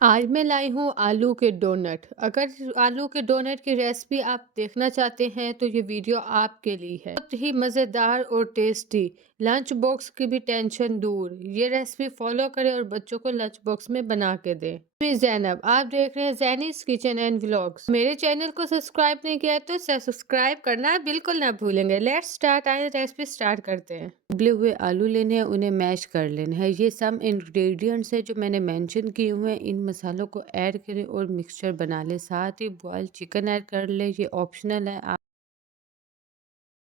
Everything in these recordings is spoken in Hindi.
आज मैं लाई हूँ आलू के डोनट। अगर आलू के डोनट की रेसिपी आप देखना चाहते हैं तो ये वीडियो आपके लिए है। बहुत ही मज़ेदार और टेस्टी, लंच बॉक्स की भी टेंशन दूर। ये रेसिपी फॉलो करें और बच्चों को लंच बॉक्स में बना के दें। मैं ज़ैनब, आप देख रहे हैं ज़ैनीस किचन एंड व्लॉग्स। मेरे चैनल को सब्सक्राइब नहीं किया है तो सब्सक्राइब करना बिल्कुल ना भूलेंगे। लेट्स स्टार्ट, आइए रेसिपी स्टार्ट करते हैं। उबले हुए आलू लेने हैं, उन्हें मैश कर लेना है। ये सम इंग्रेडिएंट्स है जो मैंने मेंशन किए हुए हैं। इन मसालों को ऐड करें और मिक्सचर बना लें। साथ ही बॉयल चिकन ऐड कर लें, ये ऑप्शनल है।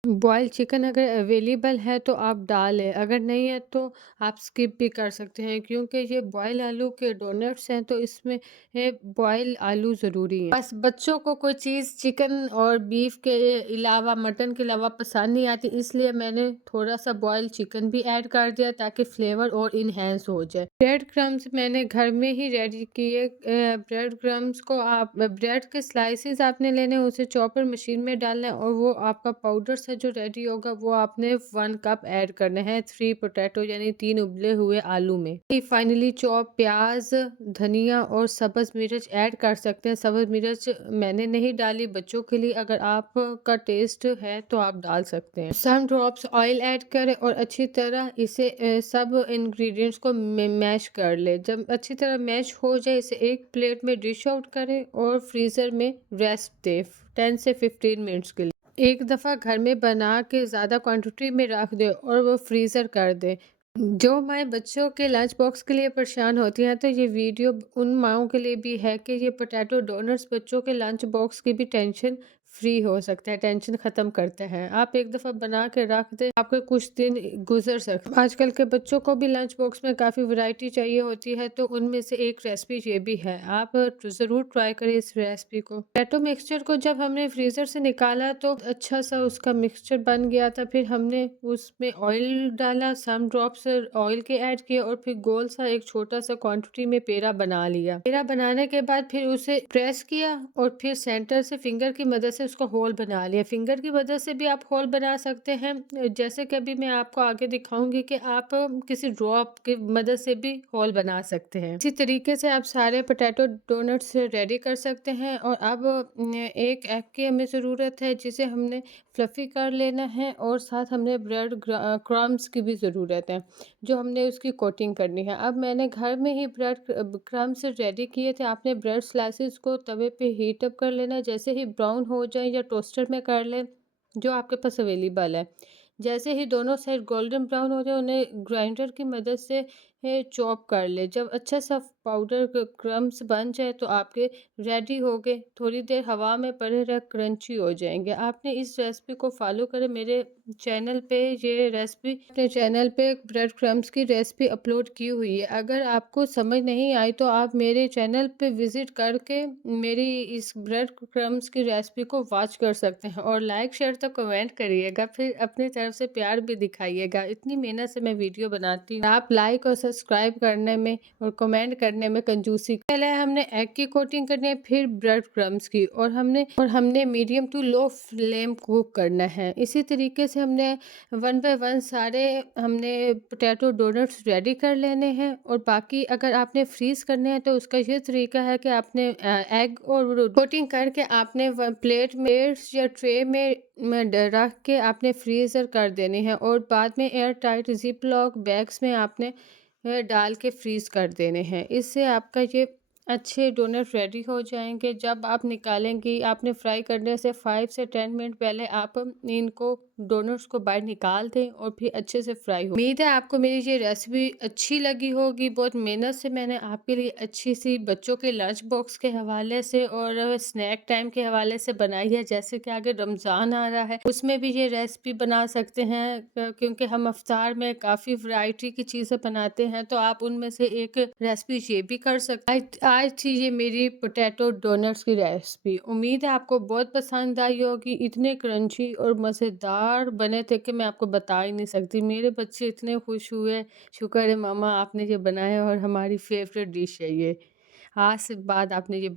बॉइल्ड चिकन अगर अवेलेबल है तो आप डालें, अगर नहीं है तो आप स्किप भी कर सकते हैं, क्योंकि ये बॉयल आलू के डोनट्स हैं तो इसमें बॉयल आलू ज़रूरी है। बस बच्चों को कोई चीज़ चिकन और बीफ के अलावा, मटन के अलावा पसंद नहीं आती, इसलिए मैंने थोड़ा सा बॉयल चिकन भी ऐड कर दिया ताकि फ्लेवर और इन्हेंस हो जाए। ब्रेड क्रम्स मैंने घर में ही रेडी किए। ब्रेड क्रम्स को आप ब्रेड के स्लाइसेस आपने लेने, उसे चॉपर मशीन में डालना है और वो आपका पाउडर से जो रेडी होगा वो आपने 1 कप ऐड करना है 3 पोटैटो यानी 3 उबले हुए आलू में। फाइनली चॉप प्याज, धनिया और सब्ज मिर्च ऐड कर सकते हैं। सब्ज मिर्च मैंने नहीं डाली बच्चों के लिए, अगर आपका टेस्ट है तो आप डाल सकते हैं। सम ड्रॉप्स ऑयल ऐड करें और अच्छी तरह इसे सब इंग्रेडिएंट्स को मैश कर ले। जब अच्छी तरह मैश हो जाए इसे एक प्लेट में डिश आउट करें और फ्रीज़र में रेस्ट दें 10 से 15 मिनट्स के लिए। एक दफ़ा घर में बना के ज़्यादा क्वांटिटी में रख दें और वो फ्रीज़र कर दें। जो माएँ बच्चों के लंच बॉक्स के लिए परेशान होती हैं तो ये वीडियो उन माँओं के लिए भी है कि ये पोटैटो डोनट्स बच्चों के लंच बॉक्स की भी टेंशन फ्री हो सकता है, टेंशन ख़त्म करते हैं। आप एक दफ़ा बना के रख दें, आपके कुछ दिन गुजर सकते। आजकल के बच्चों को भी लंच बॉक्स में काफ़ी वैरायटी चाहिए होती है, तो उनमें से एक रेसिपी ये भी है। आप ज़रूर ट्राई करें इस रेसिपी को। पोटैटो मिक्सचर को जब हमने फ्रीज़र से निकाला तो अच्छा सा उसका मिक्सचर बन गया था। फिर हमने उसमें ऑयल डाला, सम ड्रॉप्स ऑयल के ऐड किए और फिर गोल सा एक छोटा सा क्वांटिटी में पेड़ा बना लिया। पेड़ा बनाने के बाद फिर उसे प्रेस किया और फिर सेंटर से फिंगर की मदद से उसका होल बना लिया। फिंगर की मदद से भी आप होल बना सकते हैं, जैसे कि अभी मैं आपको आगे दिखाऊंगी कि आप किसी ड्रॉप की मदद से भी होल बना सकते हैं। इसी तरीके से आप सारे पोटैटो डोनट्स रेडी कर सकते हैं। और अब एक एग की हमें ज़रूरत है जिसे हमने फ्लफ़ी कर लेना है और साथ हमने ब्रेड क्रम्स की भी ज़रूरत है जो हमने उसकी कोटिंग करनी है। अब मैंने घर में ही ब्रेड क्रम्स रेडी किए थे। आपने ब्रेड स्लाइसेस को तवे पे हीट अप कर लेना है, जैसे ही ब्राउन हो जाए या टोस्टर में कर लें जो आपके पास अवेलेबल है। जैसे ही दोनों साइड गोल्डन ब्राउन हो जाए उन्हें ग्राइंडर की मदद से चॉप कर ले। जब अच्छा सा पाउडर क्रम्स बन जाए तो आपके रेडी हो गए। थोड़ी देर हवा में पड़े रह क्रंची हो जाएंगे। आपने इस रेसिपी को फॉलो करें। मेरे चैनल पे ये रेसिपी, अपने चैनल पे ब्रेड क्रम्स की रेसिपी अपलोड की हुई है। अगर आपको समझ नहीं आई तो आप मेरे चैनल पे विजिट करके मेरी इस ब्रेड क्रम्स की रेसिपी को वॉच कर सकते हैं। और लाइक शेयर तो कमेंट करिएगा, फिर अपनी तरफ से प्यार भी दिखाइएगा। इतनी मेहनत से मैं वीडियो बनाती हूँ, आप लाइक और सब्सक्राइब करने में और कमेंट करने में कंजूसी। पहले हमने एग की कोटिंग करनी है, फिर ब्रेड क्रम्स की, और हमने medium to low flame cook करना है। इसी तरीके से हमने 1 बाय 1 सारे हमने पोटैटो डोनट्स रेडी कर लेने हैं। और बाकी अगर आपने फ्रीज करने हैं तो उसका ये तरीका है कि आपने एग और कोटिंग करके आपने प्लेट में या ट्रे में रख के आपने फ्रीज़र कर देने हैं और बाद में air tight zip lock bags में आपने डाल के फ्रीज़ कर देने हैं। इससे आपका ये अच्छे डोनट रेडी हो जाएंगे। जब आप निकालेंगी, आपने फ्राई करने से 5 से 10 मिनट पहले आप इनको डोनट्स को बाहर निकाल दें और फिर अच्छे से फ्राई हो। उम्मीद है आपको मेरी ये रेसिपी अच्छी लगी होगी। बहुत मेहनत से मैंने आपके लिए अच्छी सी बच्चों के लंच बॉक्स के हवाले से और स्नैक टाइम के हवाले से बनाई है। जैसे कि आगे रमज़ान आ रहा है, उसमें भी ये रेसिपी बना सकते हैं, क्योंकि हम अफ्तार में काफ़ी वैरायटी की चीज़ें बनाते हैं, तो आप उनमें से एक रेसिपी ये भी कर सकते हैं। आज थी ये मेरी पोटैटो डोनट्स की रेसिपी। उम्मीद है आपको बहुत पसंद आई होगी। इतने क्रंची और मज़ेदार बने थे कि मैं आपको बता ही नहीं सकती। मेरे बच्चे इतने खुश हुए, शुक्र है मामा आपने ये बनाया और हमारी फेवरेट डिश है ये। आज से बाद आपने ये